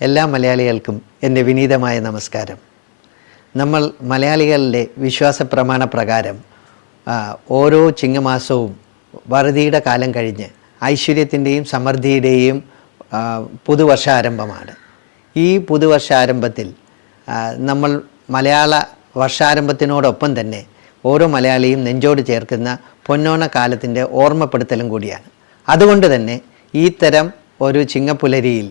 എല്ലാ മലയാളികൾക്കും എൻ്റെ വിനീതമായ നമസ്കാരം. നമ്മൾ മലയാളികളുടെ വിശ്വാസ പ്രമാണ പ്രകാരം ഓരോ ചിങ്ങമാസവും വറുതിയുടെ കാലം കഴിഞ്ഞ് ഐശ്വര്യത്തിൻ്റെയും സമൃദ്ധിയുടെയും പുതുവർഷാരംഭമാണ്. ഈ പുതുവർഷാരംഭത്തിൽ നമ്മൾ മലയാള വർഷാരംഭത്തിനോടൊപ്പം തന്നെ ഓരോ മലയാളിയും നെഞ്ചോട് ചേർക്കുന്ന പൊന്നോണ കാലത്തിൻ്റെ ഓർമ്മപ്പെടുത്തലും കൂടിയാണ്. അതുകൊണ്ട് തന്നെ ഈ തരം ഒരു ചിങ്ങപ്പുലരിയിൽ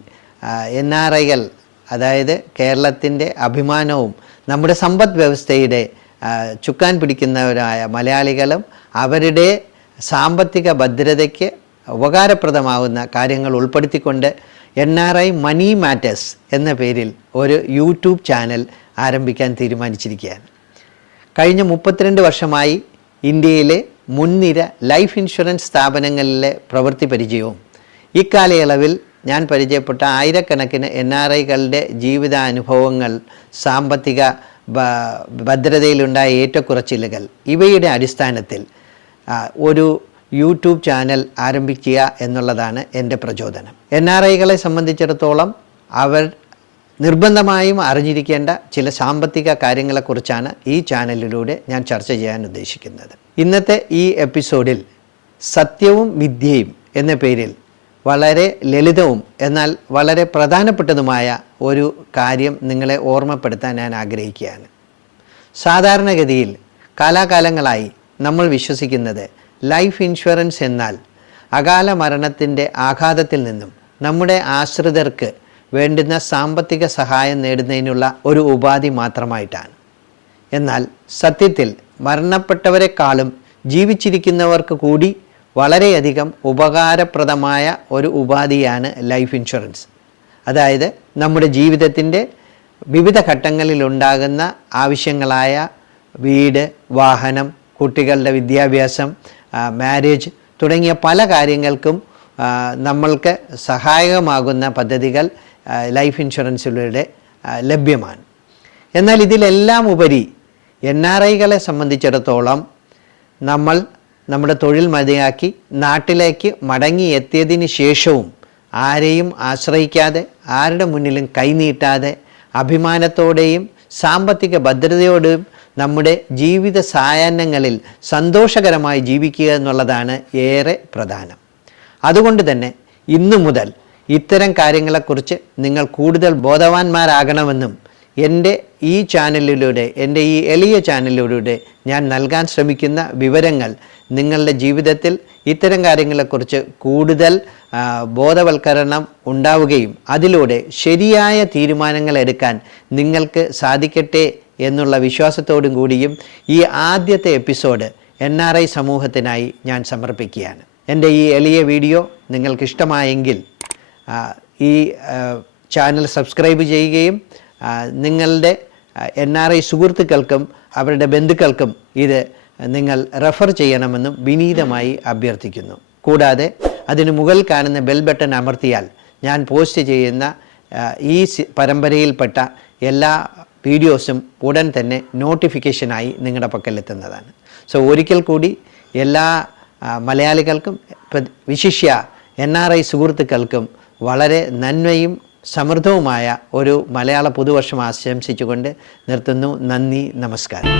NRIകൾ, അതായത് കേരളത്തിൻ്റെ അഭിമാനവും നമ്മുടെ സമ്പദ് വ്യവസ്ഥയുടെ ചുക്കാൻ പിടിക്കുന്നവരായ മലയാളികളും അവരുടെ സാമ്പത്തിക ഭദ്രതയ്ക്ക് ഉപകാരപ്രദമാകുന്ന കാര്യങ്ങൾ ഉൾപ്പെടുത്തിക്കൊണ്ട് NRI മണി മാറ്റേഴ്സ് എന്ന പേരിൽ ഒരു യൂട്യൂബ് ചാനൽ ആരംഭിക്കാൻ തീരുമാനിച്ചിരിക്കുകയാണ്. കഴിഞ്ഞ 32 വർഷമായി ഇന്ത്യയിലെ മുൻനിര ലൈഫ് ഇൻഷുറൻസ് സ്ഥാപനങ്ങളിലെ പ്രവൃത്തി പരിചയവും ഇക്കാലയളവിൽ ഞാൻ പരിചയപ്പെട്ട ആയിരക്കണക്കിന് NRIകളുടെ ജീവിതാനുഭവങ്ങൾ, സാമ്പത്തിക ഭദ്രതയിലുണ്ടായ ഏറ്റക്കുറച്ചിലുകൾ, ഇവയുടെ അടിസ്ഥാനത്തിൽ ഒരു യൂട്യൂബ് ചാനൽ ആരംഭിക്കുക എന്നുള്ളതാണ് എൻ്റെ പ്രചോദനം. NRIകളെ സംബന്ധിച്ചിടത്തോളം അവർ നിർബന്ധമായും അറിഞ്ഞിരിക്കേണ്ട ചില സാമ്പത്തിക കാര്യങ്ങളെക്കുറിച്ചാണ് ഈ ചാനലിലൂടെ ഞാൻ ചർച്ച ചെയ്യാൻ ഉദ്ദേശിക്കുന്നത്. ഇന്നത്തെ ഈ എപ്പിസോഡിൽ സത്യവും വിദ്യയും എന്ന പേരിൽ വളരെ ലളിതവും എന്നാൽ വളരെ പ്രധാനപ്പെട്ടതുമായ ഒരു കാര്യം നിങ്ങളെ ഓർമ്മപ്പെടുത്താൻ ഞാൻ ആഗ്രഹിക്കുകയാണ്. സാധാരണഗതിയിൽ കാലാകാലങ്ങളായി നമ്മൾ വിശ്വസിക്കുന്നത് ലൈഫ് ഇൻഷുറൻസ് എന്നാൽ അകാല മരണത്തിൻ്റെ ആഘാതത്തിൽ നിന്നും നമ്മുടെ ആശ്രിതർക്ക് വേണ്ടുന്ന സാമ്പത്തിക സഹായം നേടുന്നതിനുള്ള ഒരു ഉപാധി മാത്രമായിട്ടാണ്. എന്നാൽ സത്യത്തിൽ മരണപ്പെട്ടവരെക്കാളും ജീവിച്ചിരിക്കുന്നവർക്ക് കൂടി വളരെയധികം ഉപകാരപ്രദമായ ഒരു ഉപാധിയാണ് ലൈഫ് ഇൻഷുറൻസ്. അതായത് നമ്മുടെ ജീവിതത്തിൻ്റെ വിവിധ ഘട്ടങ്ങളിലുണ്ടാകുന്ന ആവശ്യങ്ങളായ വീട്, വാഹനം, കുട്ടികളുടെ വിദ്യാഭ്യാസം, മാരേജ് തുടങ്ങിയ പല കാര്യങ്ങൾക്കും നമ്മൾക്ക് സഹായകമാകുന്ന പദ്ധതികൾ ലൈഫ് ഇൻഷുറൻസിലൂടെ ലഭ്യമാണ്. എന്നാൽ ഇതിലെല്ലാം ഉപരി NRIകളെ സംബന്ധിച്ചിടത്തോളം നമ്മൾ നമ്മുടെ തൊഴിൽ മതിയാക്കി നാട്ടിലേക്ക് മടങ്ങി എത്തിയതിന് ശേഷവും ആരെയും ആശ്രയിക്കാതെ, ആരുടെ മുന്നിലും കൈനീട്ടാതെ, അഭിമാനത്തോടെയും സാമ്പത്തിക ഭദ്രതയോടെയും നമ്മുടെ ജീവിത സായാഹ്നങ്ങളിൽ സന്തോഷകരമായി ജീവിക്കുക എന്നുള്ളതാണ് ഏറെ പ്രധാനം. അതുകൊണ്ട് തന്നെ ഇന്നു മുതൽ ഇത്തരം കാര്യങ്ങളെക്കുറിച്ച് നിങ്ങൾ കൂടുതൽ ബോധവാന്മാരാകണമെന്നും എൻ്റെ ഈ ചാനലിലൂടെ, എൻ്റെ ഈ എളിയ ചാനലിലൂടെ ഞാൻ നൽകാൻ ശ്രമിക്കുന്ന വിവരങ്ങൾ നിങ്ങളുടെ ജീവിതത്തിൽ ഇത്തരം കാര്യങ്ങളെക്കുറിച്ച് കൂടുതൽ ബോധവൽക്കരണം ഉണ്ടാവുകയും അതിലൂടെ ശരിയായ തീരുമാനങ്ങൾ എടുക്കാൻ നിങ്ങൾക്ക് സാധിക്കട്ടെ എന്നുള്ള വിശ്വാസത്തോടും കൂടിയും ഈ ആദ്യത്തെ എപ്പിസോഡ് NRI സമൂഹത്തിനായി ഞാൻ സമർപ്പിക്കുകയാണ്. എൻ്റെ ഈ എളിയ വീഡിയോ നിങ്ങൾക്കിഷ്ടമായെങ്കിൽ ഈ ചാനൽ സബ്സ്ക്രൈബ് ചെയ്യുകയും നിങ്ങളുടെ NRI സുഹൃത്തുക്കൾക്കും അവരുടെ ബന്ധുക്കൾക്കും ഇത് നിങ്ങൾ റെഫർ ചെയ്യണമെന്നും വിനീതമായി അഭ്യർത്ഥിക്കുന്നു. കൂടാതെ അതിന് മുകളിൽ കാണുന്ന ബെൽ ബട്ടൺ അമർത്തിയാൽ ഞാൻ പോസ്റ്റ് ചെയ്യുന്ന ഈ പരമ്പരയിൽപ്പെട്ട എല്ലാ വീഡിയോസും ഉടൻ തന്നെ നോട്ടിഫിക്കേഷനായി നിങ്ങളുടെ പക്കലെത്തുന്നതാണ്. സോ ഒരിക്കൽ കൂടി എല്ലാ മലയാളികൾക്കും, വിശിഷ്യ NRI സുഹൃത്തുക്കൾക്കും വളരെ നന്മയും സമൃദ്ധവുമായ ഒരു മലയാള പുതുവർഷം ആശംസിച്ചുകൊണ്ട് നിർത്തുന്നു. നന്ദി, നമസ്കാരം.